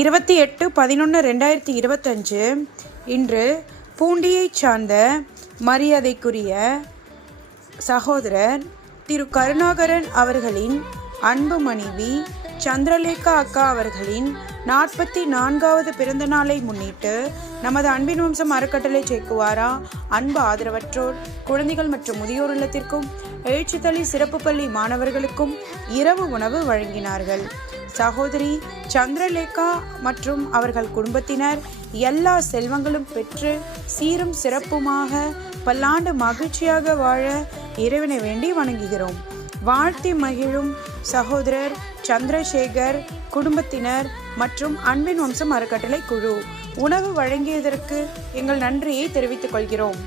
இருபத்தி எட்டு பதினொன்று ரெண்டாயிரத்தி இருபத்தஞ்சு இன்று பூண்டியைச் சார்ந்த மரியாதைக்குரிய சகோதரர் திரு கருணாகரன் அவர்களின் அன்பு மனைவி சந்திரலேகா அக்கா அவர்களின் நாற்பத்தி நான்காவது பிறந்த நாளை முன்னிட்டு நமது அன்பின் வம்சம் அறக்கட்டளை சேக்குவாரா அன்பு ஆதரவற்றோர் குழந்தைகள் மற்றும் முதியோர் இல்லத்திற்கும் எழுச்சித்தளி சிறப்பு பள்ளி மாணவர்களுக்கும் இரவு உணவு வழங்கினார்கள். சகோதரி சந்திரலேகா மற்றும் அவர்கள் குடும்பத்தினர் எல்லா செல்வங்களும் பெற்று சீரும் சிறப்புமாக பல்லாண்டு மகிழ்ச்சியாக வாழ இறைவனை வேண்டி வணங்குகிறோம். வாழ்த்தி மகிழும் சகோதரர் சந்திரசேகர் குடும்பத்தினர் மற்றும் அன்பின் வம்சம் அறக்கட்டளை குழு. உணவு வழங்கியதற்கு எங்கள் நன்றியை தெரிவித்துக் கொள்கிறோம்.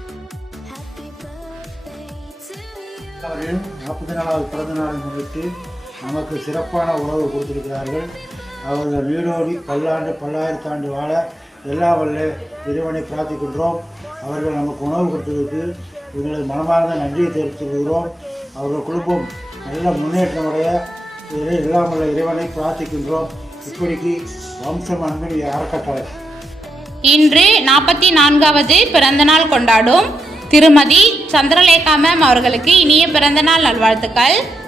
அவர்களின் நாற்பத்தி நாலாவது பிறந்த நாளை முன்னிட்டு நமக்கு சிறப்பான உணவு கொடுத்திருக்கிறார்கள். அவர்கள் வீடோடி பல்லாண்டு பல்லாயிரத்தாண்டு வாழ எல்லா வல்ல இறைவனை பிரார்த்திக்கின்றோம். அவர்கள் நமக்கு உணவு கொடுத்ததுக்கு எங்களது மனமார்ந்த நன்றியை தெரிவித்துக்கொள்கிறோம். அவர்கள் குடும்பம் நல்ல முன்னேற்றமுடைய இறை எல்லாம் இறைவனை பிரார்த்திக்கின்றோம். இப்படிக்கு வம்சம் அன்பின் அறக்கட்டளை. இன்று நாற்பத்தி நான்காவது பிறந்தநாள் கொண்டாடும் திருமதி சந்திரலேகா மேம் அவர்களுக்கு இனிய பிறந்தநாள் நல்வாழ்த்துக்கள்.